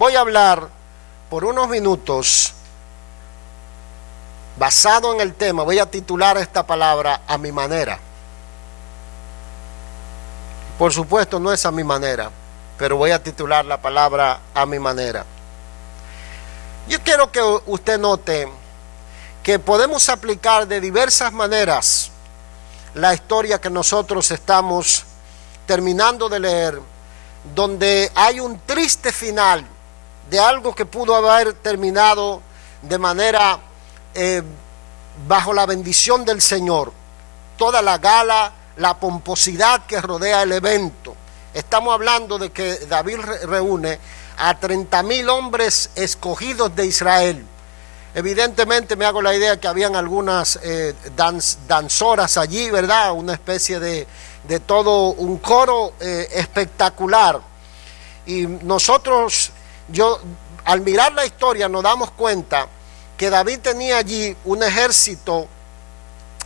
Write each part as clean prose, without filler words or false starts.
voy a hablar por unos minutos basado en el tema. Voy a titular esta palabra a mi manera. Por supuesto no es a mi manera, pero voy a titular la palabra a mi manera. Yo quiero que usted note que podemos aplicar de diversas maneras la historia que nosotros estamos terminando de leer, donde hay un triste final de algo que pudo haber terminado de manera bajo la bendición del Señor. Toda la gala, la pomposidad que rodea el evento. Estamos hablando de que David reúne a 30,000 hombres escogidos de Israel. Evidentemente me hago la idea que habían algunas danzoras allí, ¿verdad? Una especie de todo un coro espectacular. Y nosotros, al mirar la historia nos damos cuenta que David tenía allí un ejército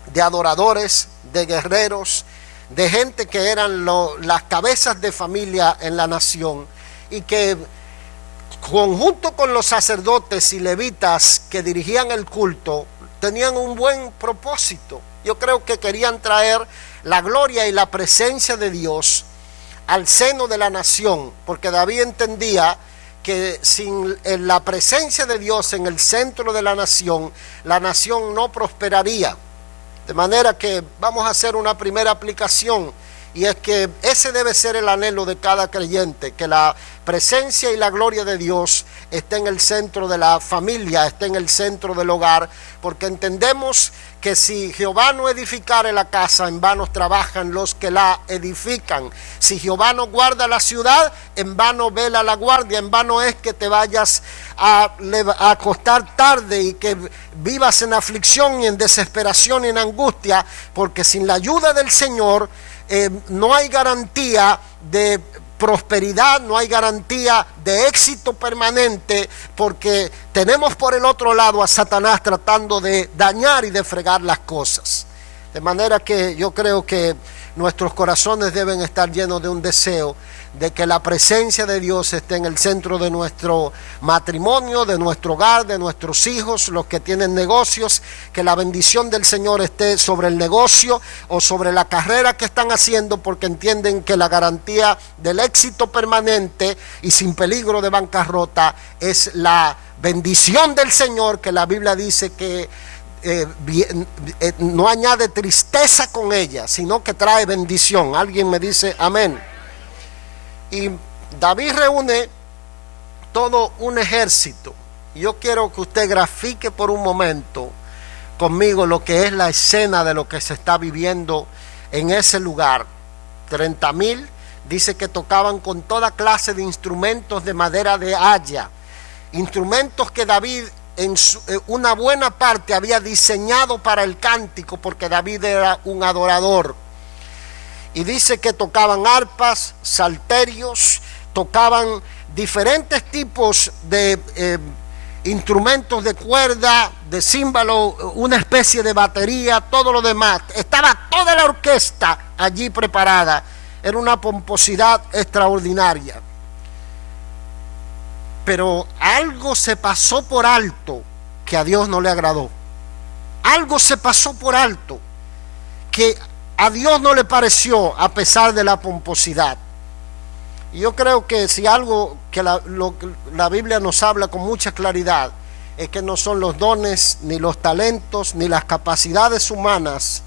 de adoradores, de guerreros, de gente que eran las cabezas de familia en la nación, y que conjunto con los sacerdotes y levitas que dirigían el culto, tenían un buen propósito. Yo creo que querían traer la gloria y la presencia de Dios al seno de la nación, porque David entendía que sin la presencia de Dios en el centro de la nación no prosperaría. De manera que vamos a hacer una primera aplicación, y es que ese debe ser el anhelo de cada creyente, que la presencia y la gloria de Dios esté en el centro de la familia, esté en el centro del hogar, porque entendemos que si Jehová no edificare la casa, en vano trabajan los que la edifican. Si Jehová no guarda la ciudad, en vano vela la guardia. En vano es que te vayas a acostar tarde y que vivas en aflicción y en desesperación y en angustia, porque sin la ayuda del Señor no hay garantía de prosperidad, no hay garantía de éxito permanente, porque tenemos por el otro lado a Satanás tratando de dañar y de fregar las cosas. De manera que yo creo que nuestros corazones deben estar llenos de un deseo de que la presencia de Dios esté en el centro de nuestro matrimonio, de nuestro hogar, de nuestros hijos, los que tienen negocios, que la bendición del Señor esté sobre el negocio o sobre la carrera que están haciendo, porque entienden que la garantía del éxito permanente y sin peligro de bancarrota es la bendición del Señor, que la Biblia dice que no añade tristeza con ella, sino que trae bendición. Alguien me dice amén. Y David reúne todo un ejército. Yo quiero que usted grafique por un momento conmigo lo que es la escena de lo que se está viviendo en ese lugar. 30,000, dice que tocaban con toda clase de instrumentos de madera de haya, instrumentos que David en una buena parte había diseñado para el cántico, porque David era un adorador. Y dice que tocaban arpas, salterios, tocaban diferentes tipos de instrumentos de cuerda, de címbalo, una especie de batería, todo lo demás. Estaba toda la orquesta allí preparada. Era una pomposidad extraordinaria. Pero algo se pasó por alto que a Dios no le agradó. Algo se pasó por alto que a Dios no le pareció, a pesar de la pomposidad. Y yo creo que si algo que la Biblia nos habla con mucha claridad, es que no son los dones, ni los talentos, ni las capacidades humanas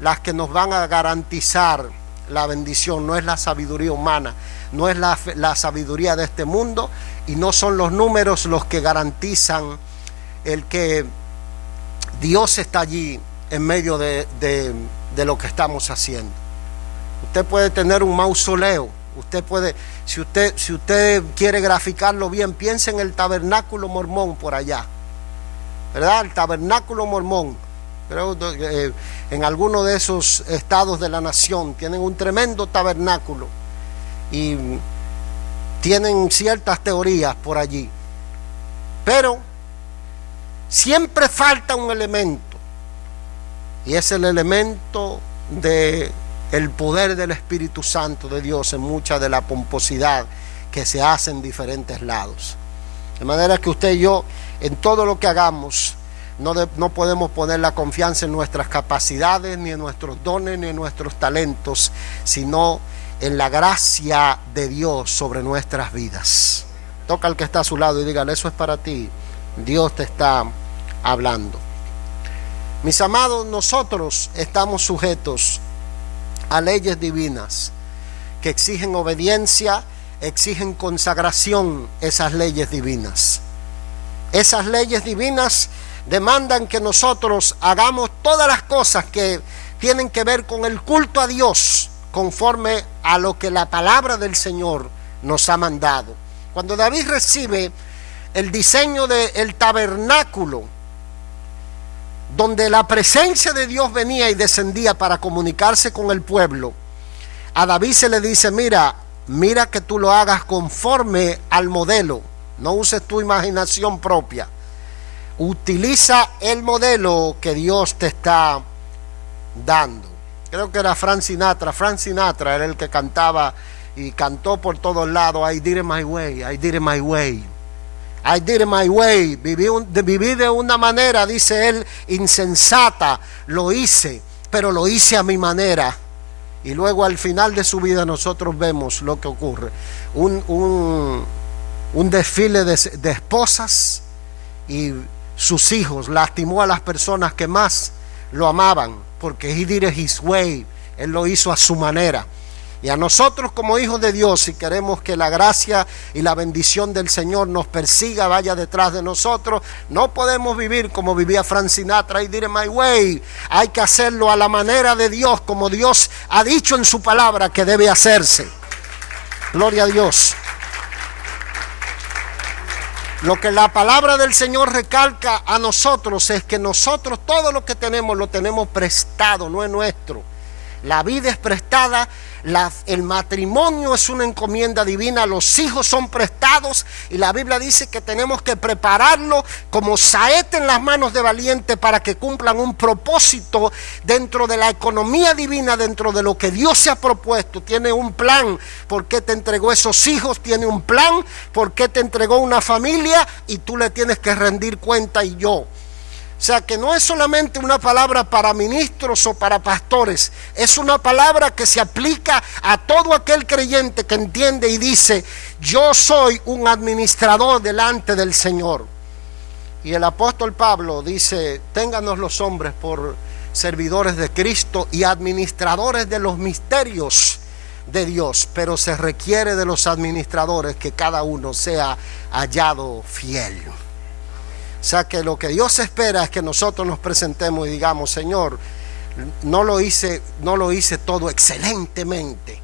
las que nos van a garantizar la bendición. No es la sabiduría humana, no es la sabiduría de este mundo, y no son los números los que garantizan el que Dios está allí en medio de lo que estamos haciendo. Usted puede tener un mausoleo, usted puede, si usted quiere graficarlo bien, piense en el tabernáculo mormón por allá, ¿verdad? El tabernáculo mormón. Creo en alguno de esos estados de la nación tienen un tremendo tabernáculo y tienen ciertas teorías por allí, pero siempre falta un elemento, y es el elemento de el poder del Espíritu Santo de Dios en mucha de la pomposidad que se hace en diferentes lados. De manera que usted y yo, en todo lo que hagamos, no podemos poner la confianza en nuestras capacidades, ni en nuestros dones, ni en nuestros talentos, sino en la gracia de Dios sobre nuestras vidas. Toca al que está a su lado y dígale: eso es para ti, Dios te está hablando. Mis amados, nosotros estamos sujetos a leyes divinas que exigen obediencia, exigen consagración. Esas leyes divinas demandan que nosotros hagamos todas las cosas que tienen que ver con el culto a Dios, conforme a lo que la palabra del Señor nos ha mandado. Cuando David recibe el diseño del tabernáculo, donde la presencia de Dios venía y descendía para comunicarse con el pueblo, a David se le dice: mira que tú lo hagas conforme al modelo, no uses tu imaginación propia, utiliza el modelo que Dios te está dando. Creo que era Frank Sinatra era el que cantaba y cantó por todos lados: I did it my way, I did it my way, I did it my way. Viví de una manera, dice él, insensata, lo hice, pero lo hice a mi manera. Y luego al final de su vida nosotros vemos lo que ocurre: un desfile de esposas, y sus hijos lastimó a las personas que más lo amaban, porque he did it his way, él lo hizo a su manera. Y a nosotros como hijos de Dios, si queremos que la gracia y la bendición del Señor nos persiga, vaya detrás de nosotros, no podemos vivir como vivía Frank Sinatra: I did it my way. Hay que hacerlo a la manera de Dios, como Dios ha dicho en su palabra que debe hacerse. Gloria a Dios. Lo que la palabra del Señor recalca a nosotros es que nosotros todo lo que tenemos lo tenemos prestado, no es nuestro. La vida es prestada, el matrimonio es una encomienda divina, los hijos son prestados, y la Biblia dice que tenemos que prepararlo como saete en las manos de valiente para que cumplan un propósito dentro de la economía divina, dentro de lo que Dios se ha propuesto. Tiene un plan por qué te entregó esos hijos, tiene un plan por qué te entregó una familia, y tú le tienes que rendir cuenta, y yo. O sea que no es solamente una palabra para ministros o para pastores, es una palabra que se aplica a todo aquel creyente que entiende y dice: yo soy un administrador delante del Señor. Y el apóstol Pablo dice: ténganos los hombres por servidores de Cristo y administradores de los misterios de Dios, pero se requiere de los administradores que cada uno sea hallado fiel. O sea que lo que Dios espera es que nosotros nos presentemos y digamos: Señor, no lo hice todo excelentemente,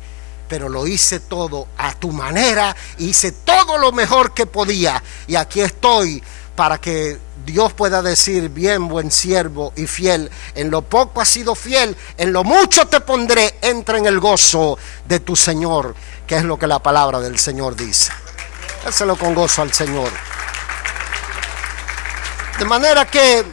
pero lo hice todo a tu manera, hice todo lo mejor que podía, y aquí estoy para que Dios pueda decir: bien, buen siervo y fiel, en lo poco has sido fiel, en lo mucho te pondré, entra en el gozo de tu Señor, que es lo que la palabra del Señor dice. Dáselo con gozo al Señor. De manera que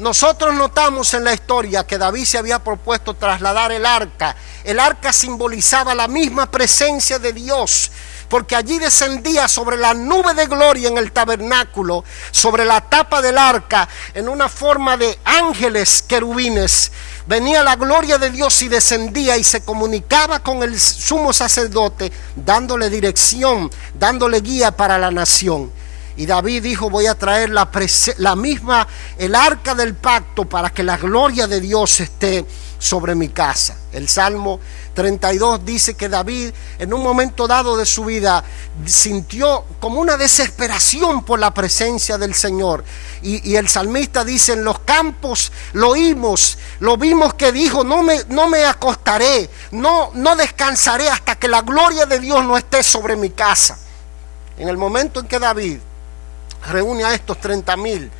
nosotros notamos en la historia que David se había propuesto trasladar el arca. El arca simbolizaba la misma presencia de Dios, porque allí descendía sobre la nube de gloria en el tabernáculo, sobre la tapa del arca, en una forma de ángeles querubines. Venía la gloria de Dios y descendía y se comunicaba con el sumo sacerdote, dándole dirección, dándole guía para la nación. Y David dijo: voy a traer el arca del pacto para que la gloria de Dios esté sobre mi casa. El Salmo 32 dice que David, en un momento dado de su vida, sintió como una desesperación por la presencia del Señor. Y el salmista dice: en los campos lo vimos que dijo: no me acostaré, no descansaré hasta que la gloria de Dios no esté sobre mi casa. En el momento en que David reúne a estos 30,000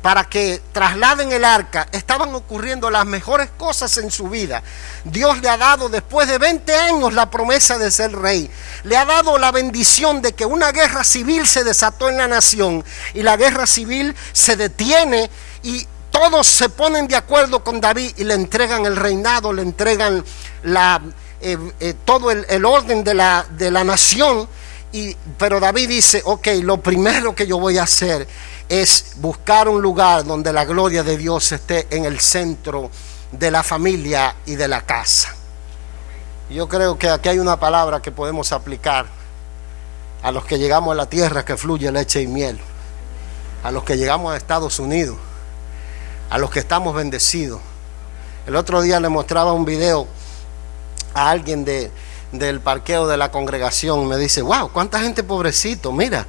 para que trasladen el arca, estaban ocurriendo las mejores cosas en su vida. Dios le ha dado, después de 20 años, la promesa de ser rey. Le ha dado la bendición de que una guerra civil se desató en la nación, y la guerra civil se detiene, y todos se ponen de acuerdo con David y le entregan el reinado, le entregan todo el orden de la nación. Pero David dice, ok, lo primero que yo voy a hacer es buscar un lugar donde la gloria de Dios esté en el centro de la familia y de la casa. Yo creo que aquí hay una palabra que podemos aplicar a los que llegamos a la tierra que fluye leche y miel, a los que llegamos a Estados Unidos, a los que estamos bendecidos. El otro día le mostraba un video a alguien del parqueo de la congregación. Me dice, wow, cuánta gente pobrecito, mira,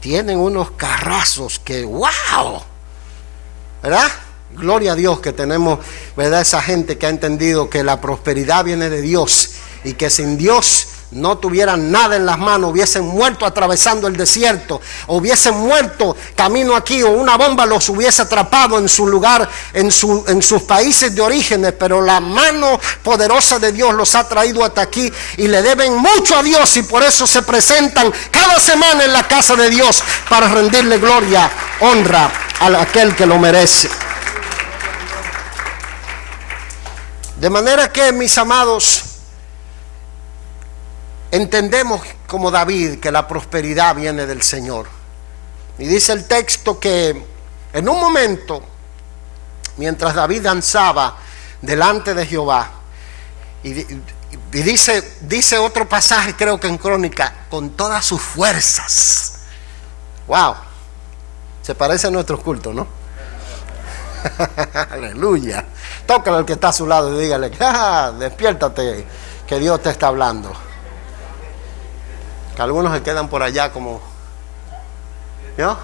tienen unos carrazos que wow, ¿verdad? Gloria a Dios que tenemos, ¿verdad? Esa gente que ha entendido que la prosperidad viene de Dios y que sin Dios no tuvieran nada en las manos, hubiesen muerto atravesando el desierto, o hubiesen muerto camino aquí, o una bomba los hubiese atrapado en su lugar, en sus países de orígenes, pero la mano poderosa de Dios los ha traído hasta aquí y le deben mucho a Dios, y por eso se presentan cada semana en la casa de Dios para rendirle gloria, honra a aquel que lo merece. De manera que, mis amados, entendemos como David que la prosperidad viene del Señor. Y dice el texto que en un momento, mientras David danzaba delante de Jehová, y dice otro pasaje, creo que en Crónica, con todas sus fuerzas. Wow, se parece a nuestros cultos, ¿no? Aleluya. Tócale al que está a su lado y dígale, despiértate, que Dios te está hablando. Que algunos se quedan por allá como, ¿yo?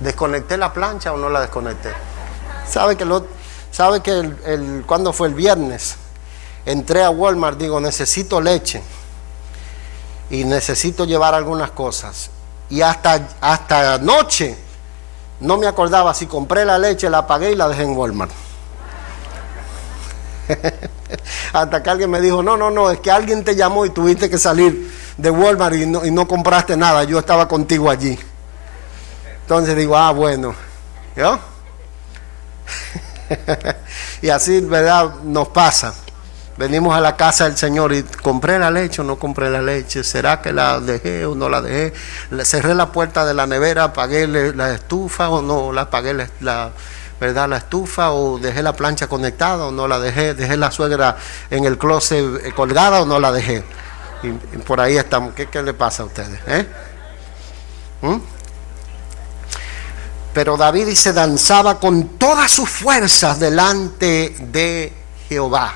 ¿Desconecté la plancha o no la desconecté? ¿Sabe que cuando fue el viernes? Entré a Walmart, digo, necesito leche y necesito llevar algunas cosas. Y hasta anoche no me acordaba si compré la leche, la pagué y la dejé en Walmart. Hasta que alguien me dijo, no, es que alguien te llamó y tuviste que salir de Walmart y no compraste nada, yo estaba contigo allí. Entonces digo, bueno, ¿yo? Y así, ¿verdad? Nos pasa. Venimos a la casa del Señor y compré la leche o no compré la leche, ¿será que la dejé o no la dejé? Cerré la puerta de la nevera, apagué la estufa o no la apagué ¿verdad? La estufa, o dejé la plancha conectada o no la dejé la suegra en el closet colgada o no la dejé. Y por ahí estamos. ¿Qué le pasa a ustedes? Pero David dice, danzaba con todas sus fuerzas delante de Jehová,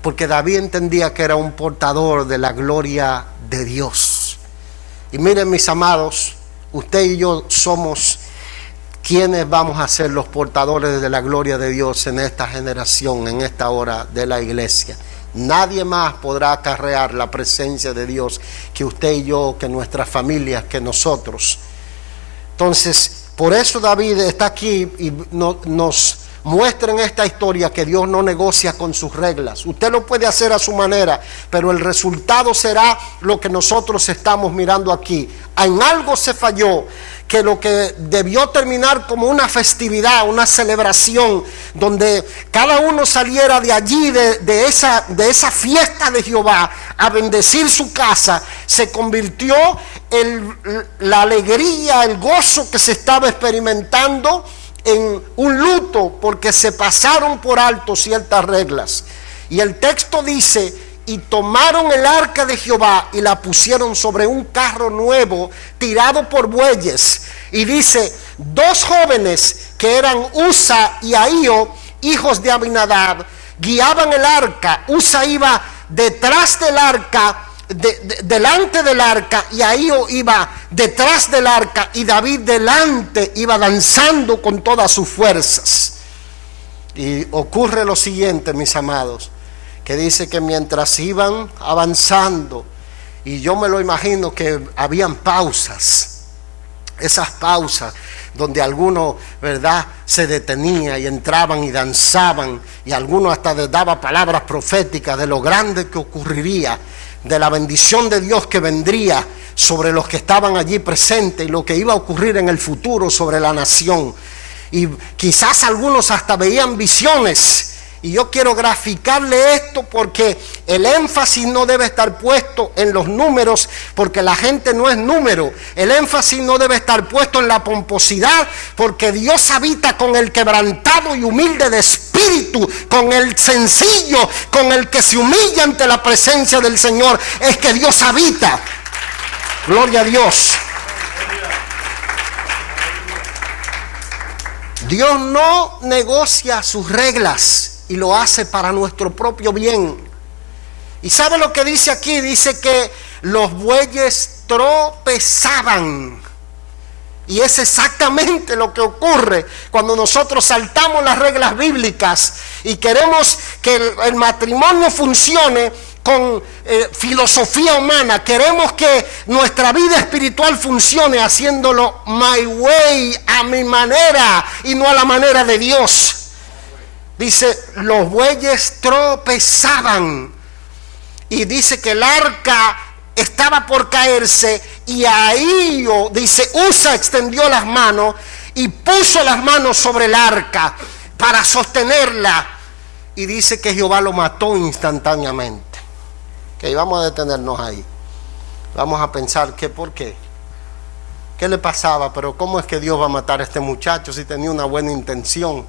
porque David entendía que era un portador de la gloria de Dios. Y miren, mis amados, usted y yo somos quienes vamos a ser los portadores de la gloria de Dios en esta generación, en esta hora de la iglesia. Nadie más podrá acarrear la presencia de Dios que usted y yo, que nuestras familias, que nosotros. Entonces, por eso David está aquí y nos muestra en esta historia que Dios no negocia con sus reglas. Usted lo puede hacer a su manera, pero el resultado será lo que nosotros estamos mirando aquí. En algo se falló, que lo que debió terminar como una festividad, una celebración, donde cada uno saliera de allí, de esa fiesta de Jehová, a bendecir su casa, se convirtió en la alegría, el gozo que se estaba experimentando en un luto, porque se pasaron por alto ciertas reglas. Y el texto dice, y tomaron el arca de Jehová y la pusieron sobre un carro nuevo tirado por bueyes. Y dice, dos jóvenes que eran Usa y Ahío, hijos de Abinadab, guiaban el arca. Usa iba detrás del arca, delante del arca, y Ahío iba detrás del arca, y David delante iba danzando con todas sus fuerzas. Y ocurre lo siguiente, mis amados, que dice que mientras iban avanzando, y yo me lo imagino que habían pausas, esas pausas donde algunos, ¿verdad?, se detenía y entraban y danzaban, y algunos hasta les daba palabras proféticas de lo grande que ocurriría, de la bendición de Dios que vendría sobre los que estaban allí presentes y lo que iba a ocurrir en el futuro sobre la nación. Y quizás algunos hasta veían visiones Y yo quiero graficarle esto porque el énfasis no debe estar puesto en los números, porque la gente no es número. El énfasis no debe estar puesto en la pomposidad, porque Dios habita con el quebrantado y humilde de espíritu, con el sencillo, con el que se humilla ante la presencia del Señor. Es que Dios habita. Gloria a Dios. Dios no negocia sus reglas y lo hace para nuestro propio bien. ¿Y sabe lo que dice aquí? Dice que los bueyes tropezaban. Y es exactamente lo que ocurre cuando nosotros saltamos las reglas bíblicas y queremos que el matrimonio funcione con filosofía humana. Queremos que nuestra vida espiritual funcione haciéndolo my way, a mi manera y no a la manera de Dios. Dice, los bueyes tropezaban. Y dice que el arca estaba por caerse, y ahí dice, Usa extendió las manos y puso las manos sobre el arca para sostenerla, y dice que Jehová lo mató instantáneamente. Ok, vamos a detenernos ahí. Vamos a pensar que por qué. ¿Qué le pasaba? Pero ¿cómo es que Dios va a matar a este muchacho si tenía una buena intención?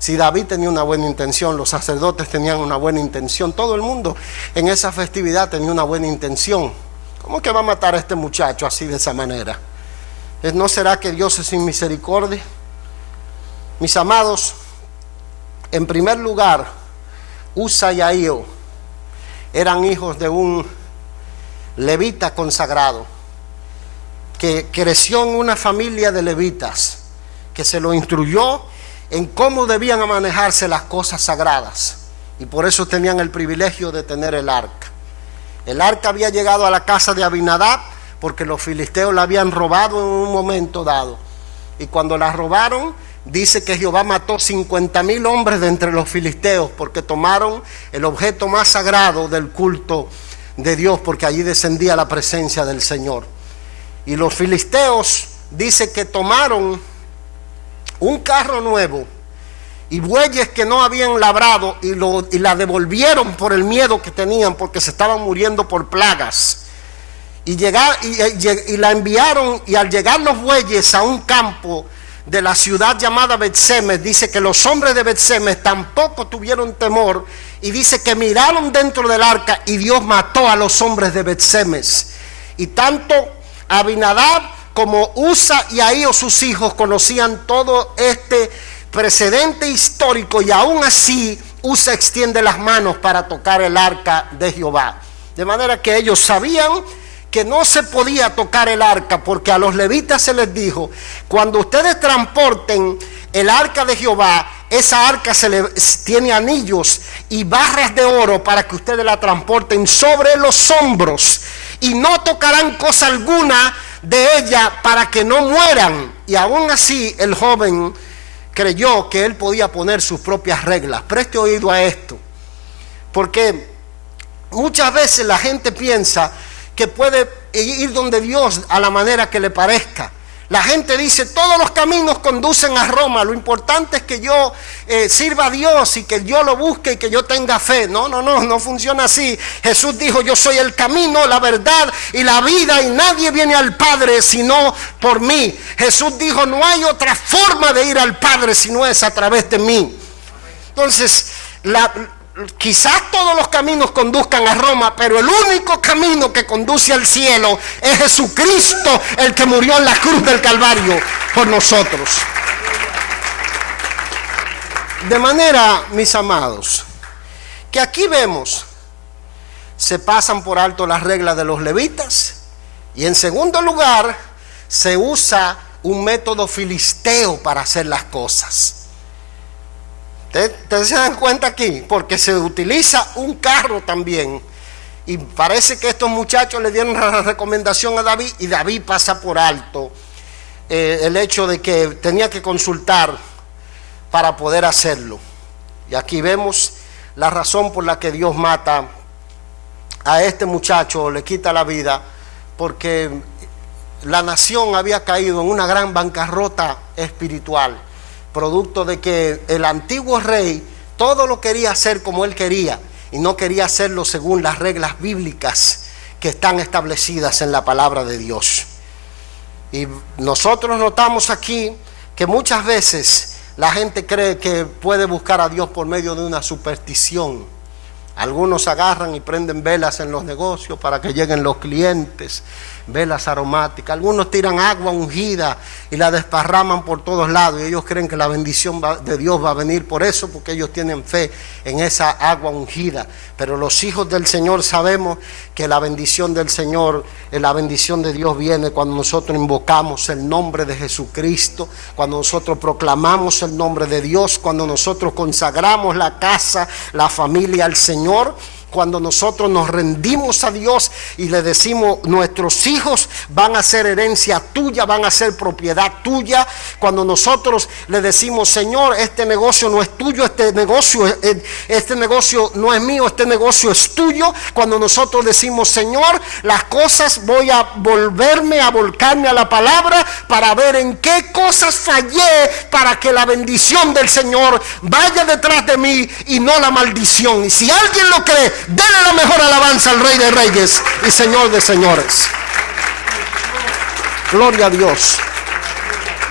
Si David tenía una buena intención, los sacerdotes tenían una buena intención, todo el mundo en esa festividad tenía una buena intención. ¿Cómo que va a matar a este muchacho así, de esa manera? ¿No será que Dios es sin misericordia? Mis amados, en primer lugar, Usa y Ahío eran hijos de un levita consagrado que creció en una familia de levitas, que se lo instruyó en cómo debían manejarse las cosas sagradas, y por eso tenían el privilegio de tener el arca. El arca había llegado a la casa de Abinadab porque los filisteos la habían robado en un momento dado, y cuando la robaron, dice que Jehová mató 50,000 hombres de entre los filisteos, porque tomaron el objeto más sagrado del culto de Dios, porque allí descendía la presencia del Señor. Y los filisteos, dice que tomaron un carro nuevo y bueyes que no habían labrado, y la devolvieron por el miedo que tenían, porque se estaban muriendo por plagas. Y la enviaron, y al llegar los bueyes a un campo de la ciudad llamada Bet-Semes, dice que los hombres de Bet-Semes tampoco tuvieron temor, y dice que miraron dentro del arca y Dios mató a los hombres de Bet-Semes. Y tanto Abinadab como Usa y Ahío, sus hijos, conocían todo este precedente histórico, y aún así Usa extiende las manos para tocar el arca de Jehová. De manera que ellos sabían que no se podía tocar el arca, porque a los levitas se les dijo: cuando ustedes transporten el arca de Jehová, esa arca tiene anillos y barras de oro para que ustedes la transporten sobre los hombros, y no tocarán cosa alguna de ella para que no mueran. Y aún así el joven creyó que él podía poner sus propias reglas. Preste oído a esto, porque muchas veces la gente piensa que puede ir donde Dios a la manera que le parezca. La gente dice: todos los caminos conducen a Roma, lo importante es que yo sirva a Dios y que yo lo busque y que yo tenga fe. No funciona así. Jesús dijo: yo soy el camino, la verdad y la vida, y nadie viene al Padre sino por mí. Jesús dijo: no hay otra forma de ir al Padre si no es a través de mí. Entonces, quizás todos los caminos conduzcan a Roma, pero el único camino que conduce al cielo es Jesucristo, el que murió en la cruz del Calvario por nosotros. De manera, mis amados, que aquí vemos, se pasan por alto las reglas de los levitas, y en segundo lugar, se usa un método filisteo para hacer las cosas. ¿Ustedes se dan cuenta aquí? Porque se utiliza un carro también, y parece que estos muchachos le dieron la recomendación a David, y David pasa por alto el hecho de que tenía que consultar para poder hacerlo. Y aquí vemos la razón por la que Dios mata a este muchacho, le quita la vida, porque la nación había caído en una gran bancarrota espiritual, producto de que el antiguo rey Todo lo quería hacer como él quería y no quería hacerlo según las reglas bíblicas que están establecidas en la palabra de Dios. Y nosotros notamos aquí que muchas veces la gente cree que puede buscar a Dios por medio de una superstición. Algunos agarran y prenden velas en los negocios para que lleguen los clientes, velas aromáticas. Algunos tiran agua ungida y la desparraman por todos lados y ellos creen que la bendición de Dios va a venir por eso, porque ellos tienen fe en esa agua ungida. Pero los hijos del Señor sabemos que la bendición del Señor, la bendición de Dios viene cuando nosotros invocamos el nombre de Jesucristo, cuando nosotros proclamamos el nombre de Dios, cuando nosotros consagramos la casa, la familia al Señor, cuando nosotros nos rendimos a Dios y le decimos: nuestros hijos van a ser herencia tuya, van a ser propiedad tuya. Cuando nosotros le decimos: Señor, este negocio no es tuyo, este negocio no es mío, este negocio es tuyo. Cuando nosotros decimos: Señor, las cosas voy a volcarme a la palabra para ver en qué cosas fallé, para que la bendición del Señor vaya detrás de mí y no la maldición. Y si alguien lo cree, denle la mejor alabanza al Rey de Reyes y Señor de Señores. Gloria a Dios.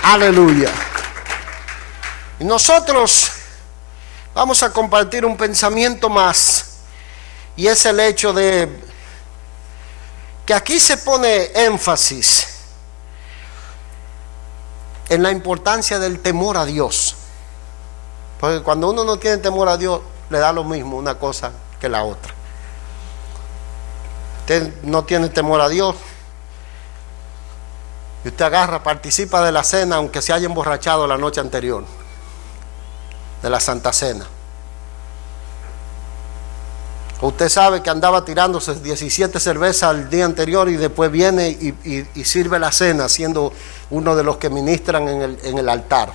Aleluya. Y nosotros vamos a compartir un pensamiento más, y es el hecho de que aquí se pone énfasis en la importancia del temor a Dios. Porque cuando uno no tiene temor a Dios, le da lo mismo una cosa que la otra. Usted no tiene temor a Dios y usted agarra, participa de la cena, aunque se haya emborrachado la noche anterior, de la Santa Cena. Usted sabe que andaba tirándose 17 cervezas el día anterior y después viene y sirve la cena, siendo uno de los que ministran en el altar.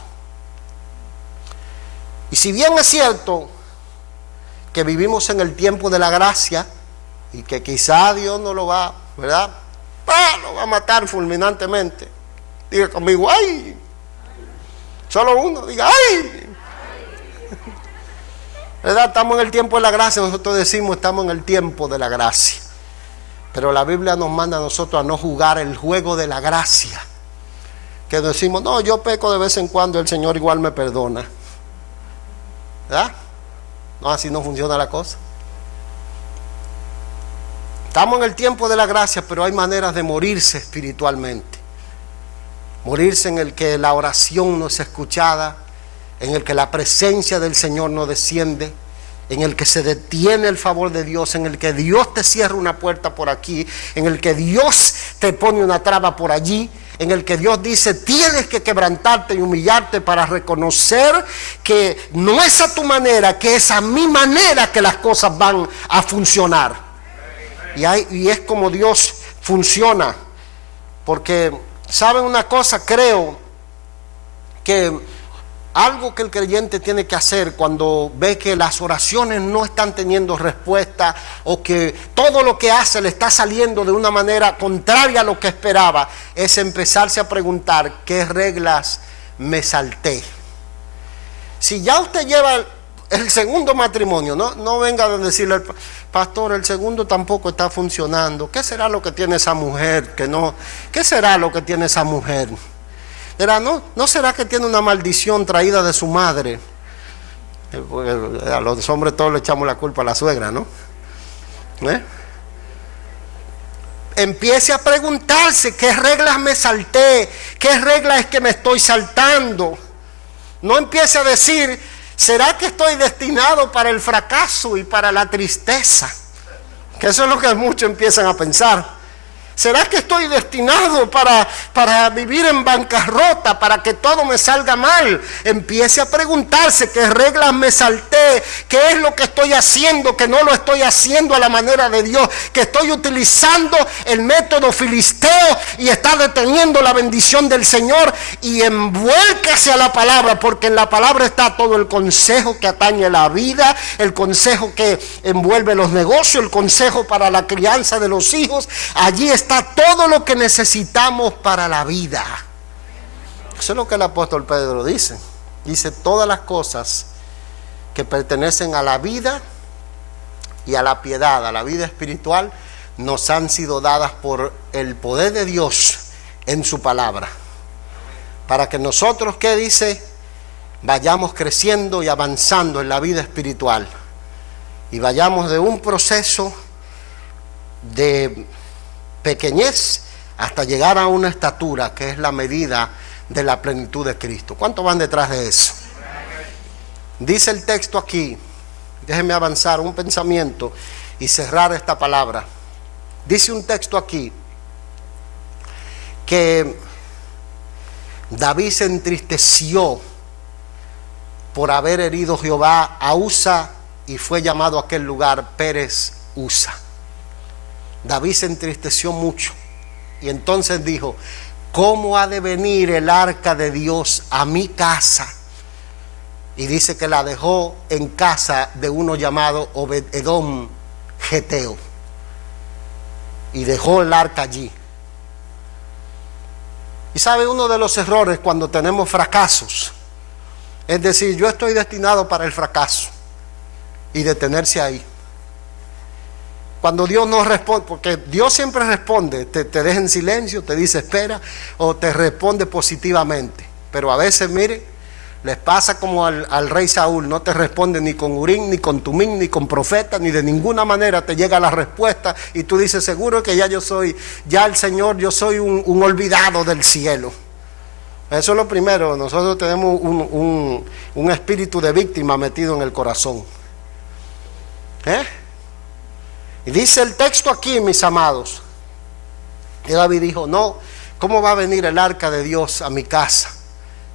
Y si bien es cierto que vivimos en el tiempo de la gracia y que quizá Dios no lo va, ¿verdad? Lo va a matar fulminantemente. Diga conmigo: ¡ay! Solo uno, diga: ¡ay! ¿Verdad? Estamos en el tiempo de la gracia. Nosotros decimos: estamos en el tiempo de la gracia. Pero la Biblia nos manda a nosotros a no jugar el juego de la gracia. Que decimos: no, yo peco de vez en cuando, el Señor igual me perdona. ¿Verdad? No, así no funciona la cosa. Estamos en el tiempo de la gracia, pero hay maneras de morirse espiritualmente. Morirse en el que la oración no es escuchada, en el que la presencia del Señor no desciende, en el que se detiene el favor de Dios, en el que Dios te cierra una puerta por aquí, en el que Dios te pone una traba por allí, en el que Dios dice: tienes que quebrantarte y humillarte para reconocer que no es a tu manera, que es a mi manera que las cosas van a funcionar. Y es como Dios funciona. Porque, ¿saben una cosa? Creo que algo que el creyente tiene que hacer cuando ve que las oraciones no están teniendo respuesta, o que todo lo que hace le está saliendo de una manera contraria a lo que esperaba, es empezarse a preguntar: ¿qué reglas me salté? Si ya usted lleva el segundo matrimonio, no venga a decirle al pastor: el segundo tampoco está funcionando. ¿Qué será lo que tiene esa mujer que no? ¿Qué será lo que tiene esa mujer? ¿No será que tiene una maldición traída de su madre? A los hombres todos le echamos la culpa a la suegra, ¿no? Empiece a preguntarse: ¿qué reglas me salté? ¿Qué reglas es que me estoy saltando? No empiece a decir: ¿será que estoy destinado para el fracaso y para la tristeza? Que eso es lo que muchos empiezan a pensar. ¿Será que estoy destinado para vivir en bancarrota, para que todo me salga mal? Empiece a preguntarse: ¿qué reglas me salté? ¿Qué es lo que estoy haciendo que no lo estoy haciendo a la manera de Dios? Que estoy utilizando el método filisteo y está deteniendo la bendición del Señor. Y envuélcase a la palabra, porque en la palabra está todo el consejo que atañe la vida, el consejo que envuelve los negocios, el consejo para la crianza de los hijos. Allí está todo lo que necesitamos para la vida. Eso es lo que el apóstol Pedro dice. Dice: todas las cosas que pertenecen a la vida y a la piedad, a la vida espiritual, nos han sido dadas por el poder de Dios en su palabra. Para que nosotros, ¿qué dice? Vayamos creciendo y avanzando en la vida espiritual. Y vayamos de un proceso de pequeñez hasta llegar a una estatura que es la medida de la plenitud de Cristo. ¿Cuántos van detrás de eso? Dice el texto aquí, déjenme avanzar un pensamiento y cerrar esta palabra. Dice un texto aquí que David se entristeció por haber herido Jehová a Usa y fue llamado a aquel lugar Pérez Usa. David se entristeció mucho y entonces dijo: ¿cómo ha de venir el arca de Dios a mi casa? Y dice que la dejó en casa de uno llamado Obed-Edom Geteo, y dejó el arca allí. Y sabe, uno de los errores cuando tenemos fracasos es decir, yo estoy destinado para el fracaso y detenerse ahí. Cuando Dios no responde, porque Dios siempre responde, te deja en silencio, te dice espera, o te responde positivamente. Pero a veces, mire, les pasa como al rey Saúl, no te responde ni con Urim, ni con Tumim, ni con profeta, ni de ninguna manera te llega la respuesta, y tú dices, seguro que ya el Señor, yo soy un olvidado del cielo. Eso es lo primero. Nosotros tenemos un espíritu de víctima metido en el corazón. Y dice el texto aquí, mis amados, que David dijo: no, ¿cómo va a venir el arca de Dios a mi casa?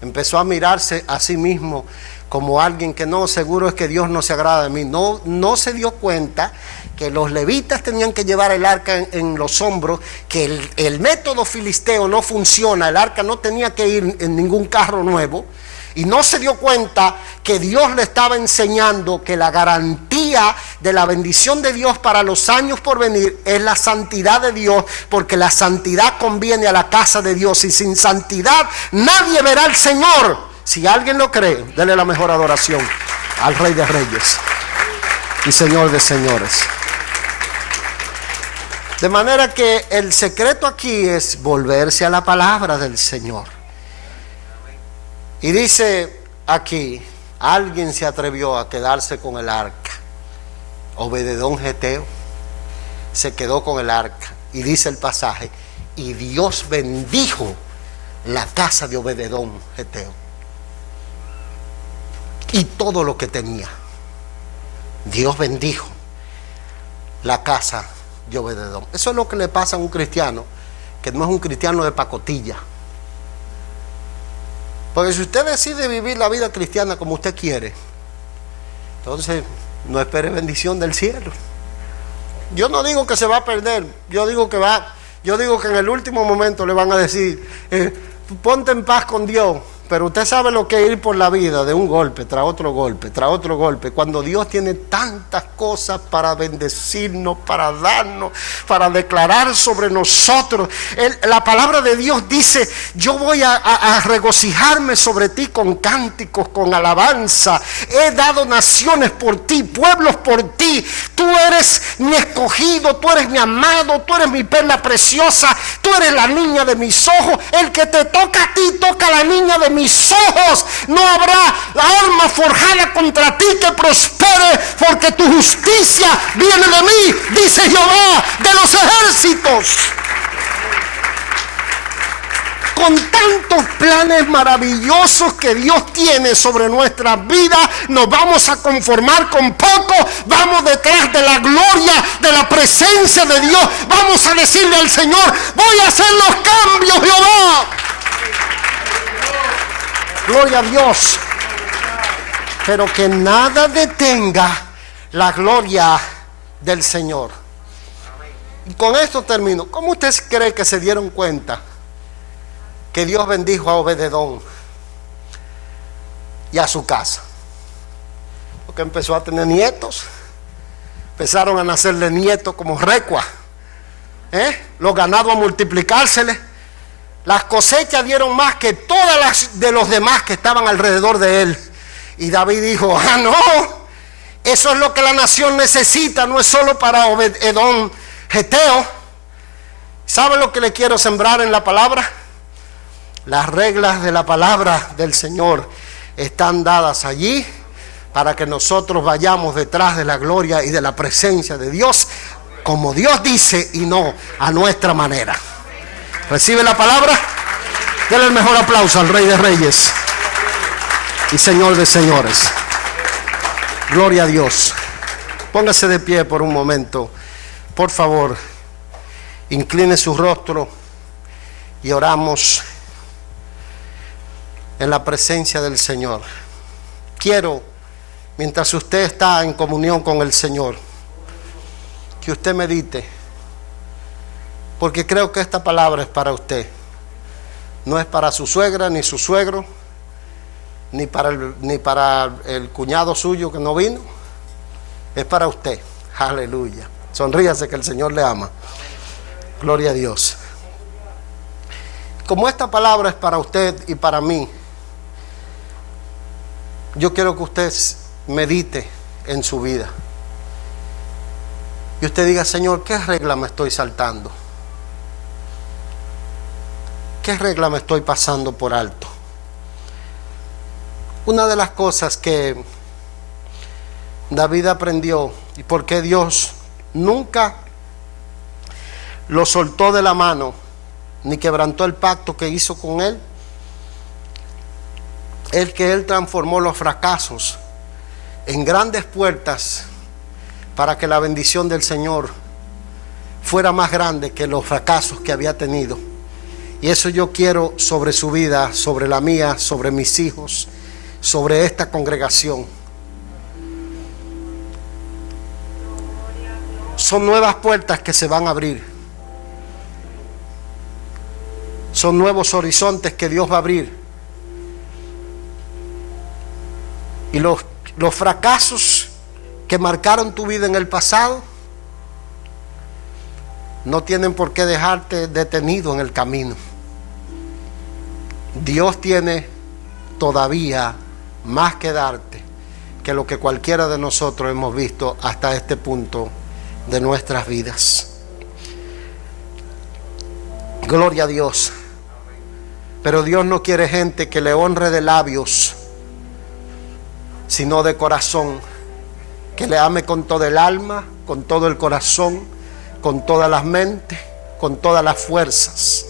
Empezó a mirarse a sí mismo como alguien que no, seguro es que Dios no se agrada de mí. No se dio cuenta que los levitas tenían que llevar el arca en los hombros, que el método filisteo no funciona, el arca no tenía que ir en ningún carro nuevo, y no se dio cuenta que Dios le estaba enseñando que la garantía de la bendición de Dios para los años por venir es la santidad de Dios, porque la santidad conviene a la casa de Dios, y sin santidad nadie verá al Señor. Si alguien lo cree, dele la mejor adoración al Rey de Reyes y Señor de Señores. De manera que el secreto aquí es volverse a la palabra del Señor. Y dice aquí, alguien se atrevió a quedarse con el arca. Obed-Edom Geteo se quedó con el arca. Y dice el pasaje, y Dios bendijo la casa de Obed-Edom Geteo y todo lo que tenía. Dios bendijo la casa de Obed-Edom. Eso es lo que le pasa a un cristiano que no es un cristiano de pacotilla. Porque si usted decide vivir la vida cristiana como usted quiere, entonces no espere bendición del cielo. Yo no digo que se va a perder, yo digo que en el último momento le van a decir, ponte en paz con Dios. Pero usted sabe lo que es ir por la vida de un golpe tras otro golpe, tras otro golpe, cuando Dios tiene tantas cosas para bendecirnos, para darnos, para declarar sobre nosotros. La palabra de Dios dice, yo voy a regocijarme sobre ti con cánticos, con alabanza. He dado naciones por ti, pueblos por ti. Tú eres mi escogido, tú eres mi amado, tú eres mi perla preciosa, tú eres la niña de mis ojos. El que te toca a ti, toca a la niña de mis ojos. No habrá arma forjada contra ti que prospere, porque tu justicia viene de mí, dice Jehová de los ejércitos. Con tantos planes maravillosos que Dios tiene sobre nuestras vidas, nos vamos a conformar con poco. Vamos detrás de la gloria, de la presencia de Dios. Vamos a decirle al Señor, voy a hacer los cambios, Jehová. Gloria a Dios. Pero que nada detenga la gloria del Señor. Y con esto termino. ¿Cómo ustedes creen que se dieron cuenta que Dios bendijo a Obed-Edom y a su casa? Porque empezó a tener nietos. Empezaron a nacerle nietos como recua. Los ganados a multiplicársele. Las cosechas dieron más que todas las de los demás que estaban alrededor de él. Y David dijo, no, eso es lo que la nación necesita, no es solo para Edom Geteo. ¿Sabe lo que le quiero sembrar en la palabra? Las reglas de la palabra del Señor están dadas allí para que nosotros vayamos detrás de la gloria y de la presencia de Dios, como Dios dice, y no a nuestra manera. ¿Recibe la palabra? Denle el mejor aplauso al Rey de Reyes y Señor de señores. Gloria a Dios. Póngase de pie por un momento, por favor. Incline su rostro y oramos en la presencia del Señor. Quiero, mientras usted está en comunión con el Señor, que usted medite, porque creo que esta palabra es para usted. No es para su suegra ni su suegro, ni para el cuñado suyo que no vino. Es para usted. Aleluya. Sonríase que el Señor le ama. Gloria a Dios. Como esta palabra es para usted y para mí, yo quiero que usted medite en su vida y usted diga, Señor, ¿qué regla me estoy saltando? ¿Qué regla me estoy pasando por alto? Una de las cosas que David aprendió, y porque Dios nunca lo soltó de la mano ni quebrantó el pacto que hizo con él, es que él transformó los fracasos en grandes puertas para que la bendición del Señor fuera más grande que los fracasos que había tenido. Y eso yo quiero sobre su vida, sobre la mía, sobre mis hijos, sobre esta congregación. Son nuevas puertas que se van a abrir. Son nuevos horizontes que Dios va a abrir. Y los fracasos que marcaron tu vida en el pasado no tienen por qué dejarte detenido en el camino. Dios tiene todavía más que darte que lo que cualquiera de nosotros hemos visto hasta este punto de nuestras vidas. Gloria a Dios. Pero Dios no quiere gente que le honre de labios, sino de corazón, que le ame con todo el alma, con todo el corazón, con todas las mentes, con todas las fuerzas.